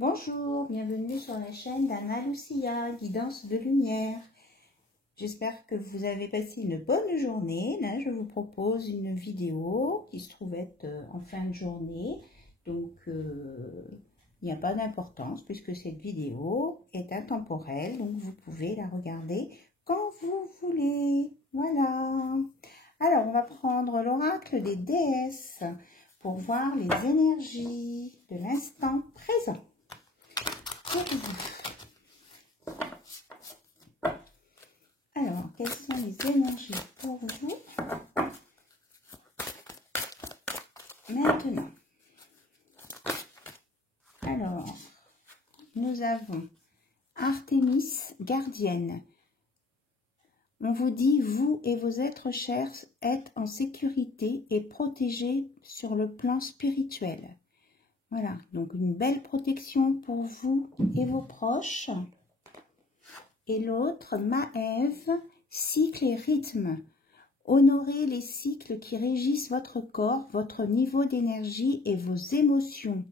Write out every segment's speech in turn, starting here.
Bonjour, bienvenue sur la chaîne d'Anna Lucia, guidance de lumière. J'espère que vous avez passé une bonne journée. Là, je vous propose une vidéo qui se trouve être en fin de journée. Donc, il n'y a pas d'importance puisque cette vidéo est intemporelle. Donc, vous pouvez la regarder quand vous voulez. Voilà. Alors, on va prendre l'oracle des déesses pour voir les énergies de l'instant présent. Alors, quelles sont les énergies pour vous maintenant? Alors, nous avons Artémis, gardienne. On vous dit, vous et vos êtres chers êtes en sécurité et protégés sur le plan spirituel. Voilà, donc une belle protection pour vous et vos proches. Et l'autre, Maève, cycle et rythme. Honorez les cycles qui régissent votre corps, votre niveau d'énergie et vos émotions.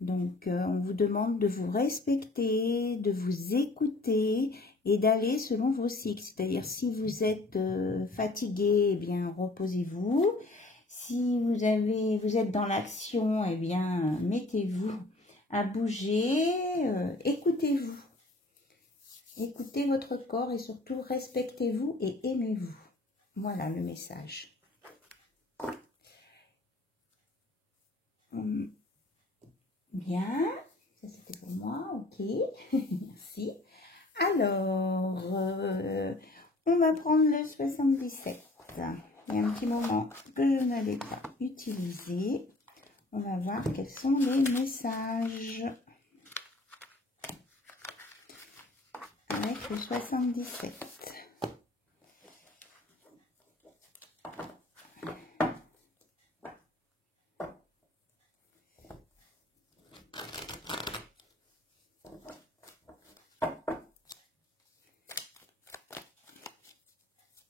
Donc, on vous demande de vous respecter, de vous écouter et d'aller selon vos cycles. C'est-à-dire, si vous êtes fatigué, eh bien, reposez-vous. Si vous êtes dans l'action, eh bien, mettez-vous à bouger, écoutez-vous. Écoutez votre corps et surtout respectez-vous et aimez-vous. Voilà le message. Bien, ça c'était pour moi, ok, merci. Alors, on va prendre le 77. Il y a un petit moment que je n'avais pas utilisé. On va voir quels sont les messages avec le 77.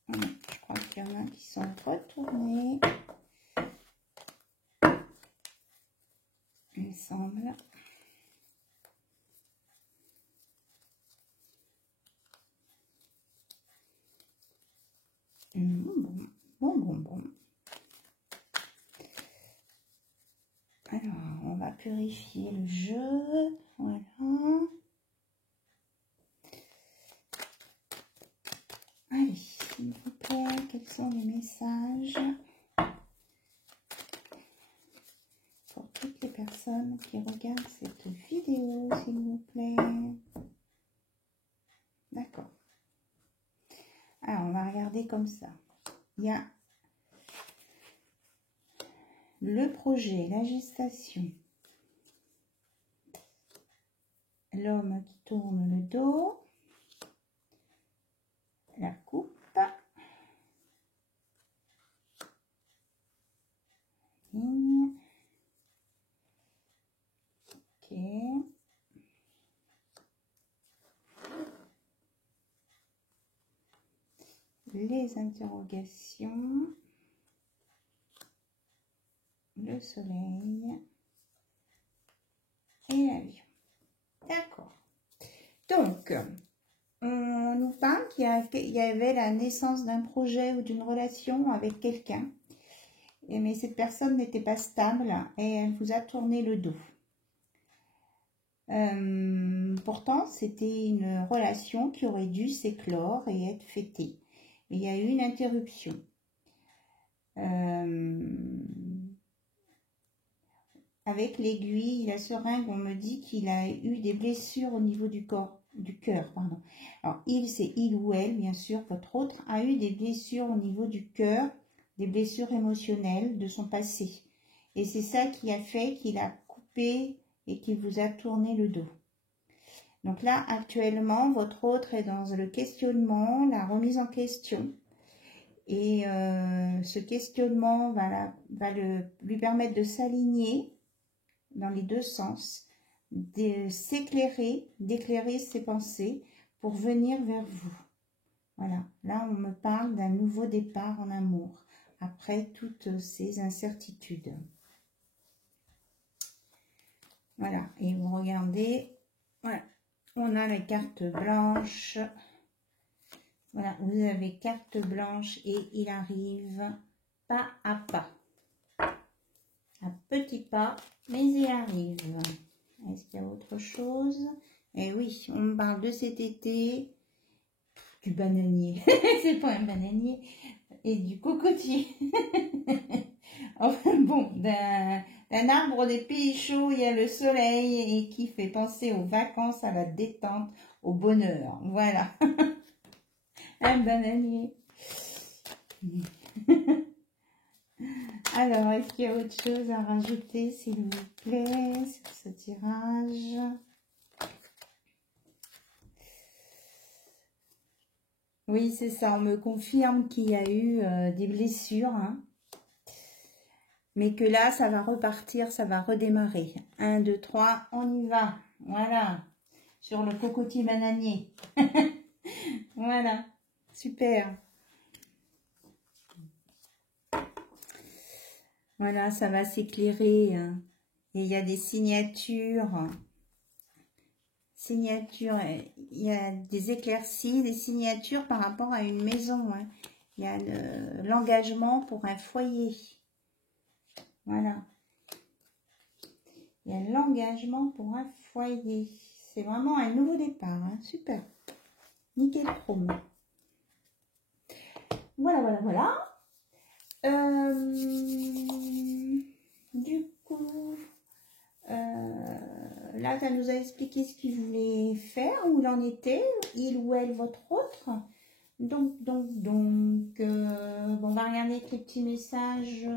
Je crois qu'il y en a qui sont retournés. Il me semble. Bon. Alors, on va purifier le jeu. Voilà. Allez, s'il vous plaît, quels sont les messages pour toutes les personnes qui regardent cette vidéo, s'il vous plaît? D'accord. Alors, on va regarder comme ça. Il y a le projet, la gestation, l'homme qui tourne le dos, la coupe, ligne, ok, les interrogations, le soleil et l'avion. D'accord. Donc, on nous parle qu'il y avait la naissance d'un projet ou d'une relation avec quelqu'un. Mais cette personne n'était pas stable et elle vous a tourné le dos. Pourtant, c'était une relation qui aurait dû s'éclore et être fêtée. Mais il y a eu une interruption. Avec l'aiguille, la seringue, on me dit qu'il a eu des blessures au niveau du cœur, pardon. Alors, c'est il ou elle, bien sûr, votre autre a eu des blessures au niveau du cœur, des blessures émotionnelles de son passé. Et c'est ça qui a fait qu'il a coupé et qu'il vous a tourné le dos. Donc là, actuellement, votre autre est dans le questionnement, la remise en question. Et ce questionnement va lui permettre de s'aligner dans les deux sens, de s'éclairer, d'éclairer ses pensées pour venir vers vous. Voilà, là on me parle d'un nouveau départ en amour, après toutes ces incertitudes. Voilà, et vous regardez, voilà, on a la carte blanche. Voilà, vous avez carte blanche et il arrive pas à pas. À petits pas, mais il arrive. Est-ce qu'il y a autre chose? Eh oui, on me parle de cet été, du bananier. C'est pas un bananier. Et du cocotier. Enfin bon, d'un arbre des pays chauds, il y a le soleil et qui fait penser aux vacances, à la détente, au bonheur. Voilà. Un bananier. Alors, est-ce qu'il y a autre chose à rajouter, s'il vous plaît, sur ce tirage? Oui, c'est ça. On me confirme qu'il y a eu des blessures. Hein, mais que là, ça va repartir, ça va redémarrer. 1, 2, 3, on y va. Voilà. Sur le cocotier bananier. Voilà. Super. Voilà, ça va s'éclairer. Hein. Et il y a des signatures. Signatures. Il y a des éclaircies, des signatures par rapport à une maison. Hein. Il y a l'engagement pour un foyer. Voilà. Il y a l'engagement pour un foyer. C'est vraiment un nouveau départ. Hein. Super. Nickel chrome. Voilà, voilà, voilà. Du coup, là, ça nous a expliqué ce qu'il voulait faire, où il en était, il ou elle, votre autre. Donc, bon, on va regarder avec les petits messages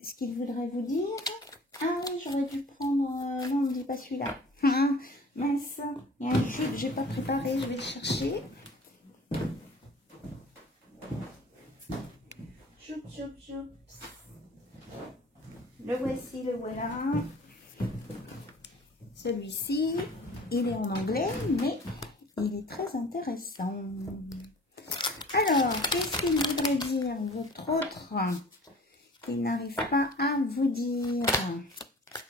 ce qu'il voudrait vous dire. Ah oui, j'aurais dû prendre... non, on ne me dit pas celui-là. Mince, il y a un jeu que j'ai pas préparé, je vais le chercher. Choup, choup, choup. Le voici, le voilà. Celui-ci, il est en anglais, mais il est très intéressant. Alors, qu'est-ce qu'il voudrait dire, votre autre? Il n'arrive pas à vous dire.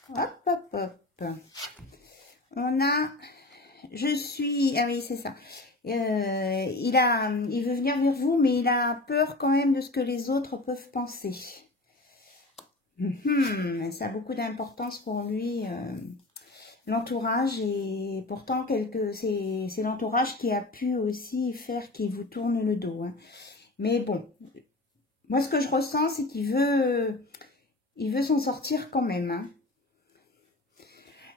Hop, hop, hop. On a, je suis, ah oui, c'est ça. Il veut venir vers vous, mais il a peur quand même de ce que les autres peuvent penser. Ça a beaucoup d'importance pour lui, l'entourage, et pourtant c'est l'entourage qui a pu aussi faire qu'il vous tourne le dos. Hein. Mais bon, moi ce que je ressens, c'est qu'il veut s'en sortir quand même. Hein.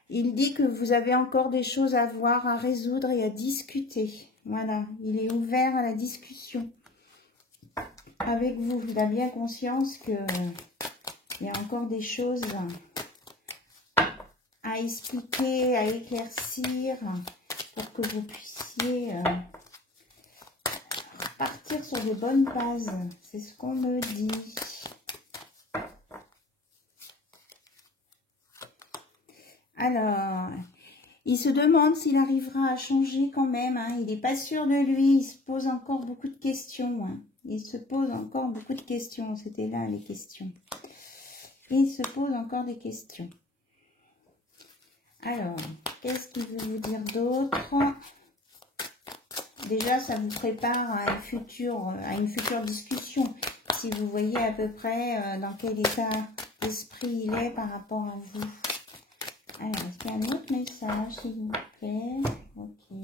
Il dit que vous avez encore des choses à voir, à résoudre et à discuter. Voilà, il est ouvert à la discussion avec vous. Il a bien conscience qu'il y a encore des choses à expliquer, à éclaircir pour que vous puissiez partir sur de bonnes bases. C'est ce qu'on me dit. Alors, il se demande s'il arrivera à changer quand même. Hein. Il n'est pas sûr de lui. Il se pose encore beaucoup de questions. Hein. Il se pose encore beaucoup de questions. C'était là les questions. Il se pose encore des questions. Alors, qu'est-ce qu'il veut vous dire d'autre? Déjà, ça vous prépare à une future discussion. Si vous voyez à peu près dans quel état d'esprit il est par rapport à vous. Alors, est-ce qu'il y a un autre message, s'il vous plaît? Ok.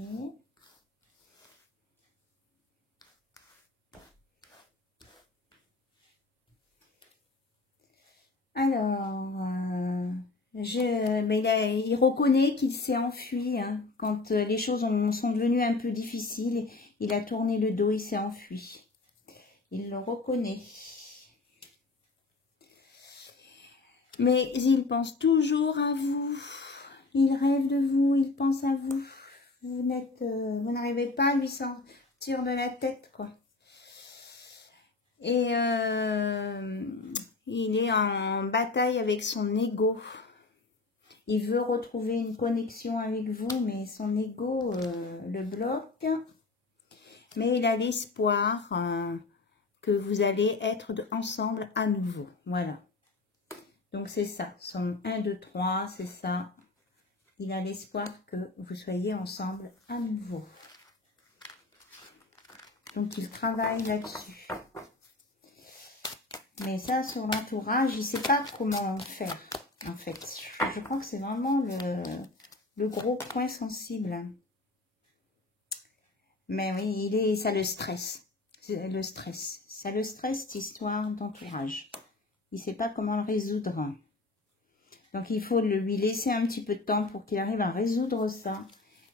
Alors, mais il reconnaît qu'il s'est enfui. Hein, quand les choses sont devenues un peu difficiles, il a tourné le dos, il s'est enfui. Il le reconnaît. Mais il pense toujours à vous. Il rêve de vous, il pense à vous. Vous n'arrivez pas à lui sortir de la tête, quoi. Et il est en bataille avec son ego. Il veut retrouver une connexion avec vous, mais son ego le bloque. Mais il a l'espoir que vous allez être ensemble à nouveau. Voilà. Donc c'est ça, son 1, 2, 3, c'est ça. Il a l'espoir que vous soyez ensemble à nouveau. Donc il travaille là-dessus. Mais ça, sur l'entourage, il ne sait pas comment faire, en fait. Je crois que c'est vraiment le gros point sensible. Mais oui, ça le stresse. Le stress. Ça le stresse, cette histoire d'entourage. Il ne sait pas comment le résoudre. Donc, il faut lui laisser un petit peu de temps pour qu'il arrive à résoudre ça.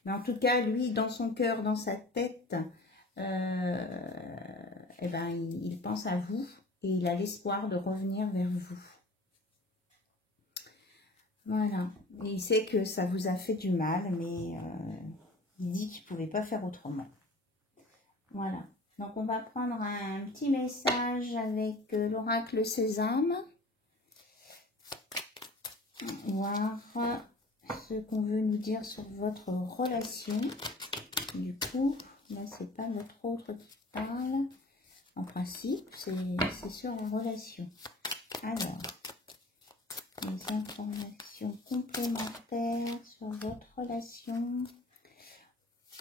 Mais en tout cas, lui, dans son cœur, dans sa tête, eh ben, il pense à vous et il a l'espoir de revenir vers vous. Voilà. Et il sait que ça vous a fait du mal, mais il dit qu'il ne pouvait pas faire autrement. Voilà. Donc, on va prendre un petit message avec l'oracle Sésame. Voir ce qu'on veut nous dire sur votre relation. Du coup, là, c'est pas votre autre qui parle. En principe, c'est sur la relation. Alors, les informations complémentaires sur votre relation.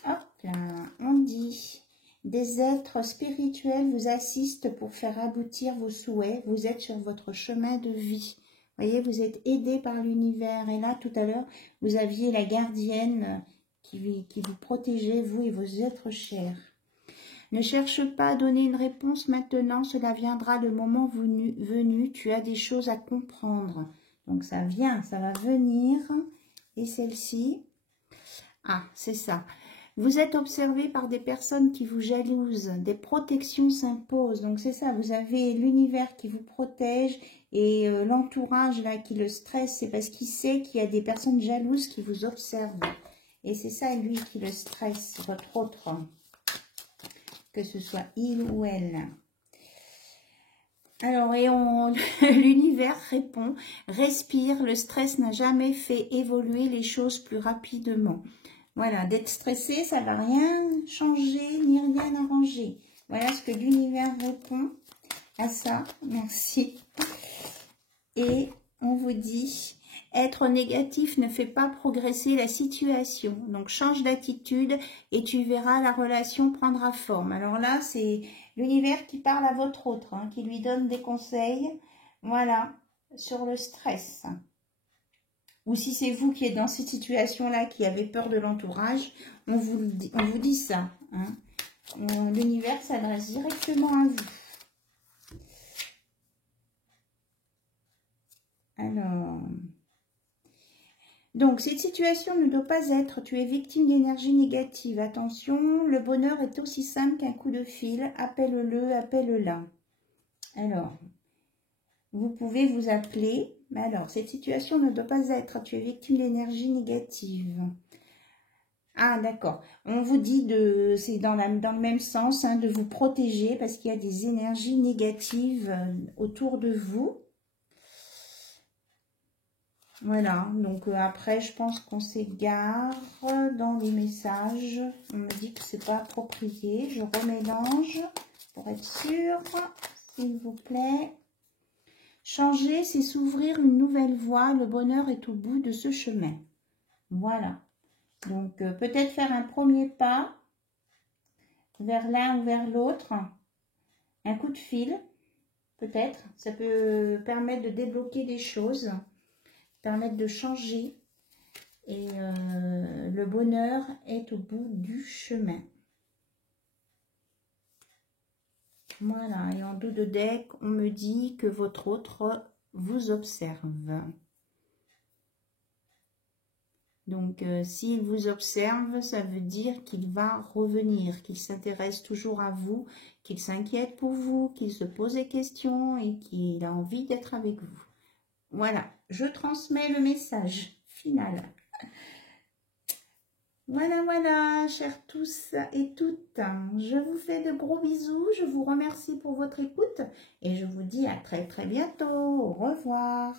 Hop là, on dit... Des êtres spirituels vous assistent pour faire aboutir vos souhaits. Vous êtes sur votre chemin de vie. Vous voyez, vous êtes aidé par l'univers. Et là, tout à l'heure, vous aviez la gardienne qui vous protégeait, vous et vos êtres chers. Ne cherche pas à donner une réponse maintenant. Cela viendra le moment venu. Tu as des choses à comprendre. Donc, ça vient, ça va venir. Et celle-ci, ah, c'est ça. Vous êtes observé par des personnes qui vous jalousent, des protections s'imposent. Donc c'est ça, vous avez l'univers qui vous protège et l'entourage là qui le stresse, c'est parce qu'il sait qu'il y a des personnes jalouses qui vous observent. Et c'est ça lui qui le stresse, votre autre, que ce soit il ou elle. Alors, et l'univers répond, respire, le stress n'a jamais fait évoluer les choses plus rapidement. Voilà, d'être stressé, ça ne va rien changer ni rien arranger. Voilà ce que l'univers répond à ça. Merci. Et on vous dit, être négatif ne fait pas progresser la situation. Donc, change d'attitude et tu verras, la relation prendra forme. Alors là, c'est l'univers qui parle à votre autre, hein, qui lui donne des conseils. Voilà, sur le stress. Ou si c'est vous qui êtes dans cette situation-là, qui avez peur de l'entourage, on vous dit ça. Hein. L'univers s'adresse directement à vous. Alors, donc cette situation ne doit pas être, tu es victime d'énergie négative. Attention, le bonheur est aussi simple qu'un coup de fil. Appelle-le, appelle-la. Alors, vous pouvez vous appeler. Mais alors, cette situation ne doit pas être, tu es victime d'énergie négative. Ah, d'accord. On vous dit, c'est dans le même sens, hein, de vous protéger parce qu'il y a des énergies négatives autour de vous. Voilà, donc après, je pense qu'on s'égare dans les messages. On me dit que c'est pas approprié. Je remélange pour être sûre, s'il vous plaît. Changer, c'est s'ouvrir une nouvelle voie. Le bonheur est au bout de ce chemin. Voilà. Donc, peut-être faire un premier pas vers l'un ou vers l'autre. Un coup de fil, peut-être. Ça peut permettre de débloquer des choses, permettre de changer. Et le bonheur est au bout du chemin. Voilà, et en dos de deck, on me dit que votre autre vous observe. Donc, s'il vous observe, ça veut dire qu'il va revenir, qu'il s'intéresse toujours à vous, qu'il s'inquiète pour vous, qu'il se pose des questions et qu'il a envie d'être avec vous. Voilà, je transmets le message final. Voilà, voilà, chers tous et toutes, je vous fais de gros bisous, je vous remercie pour votre écoute et je vous dis à très très bientôt. Au revoir.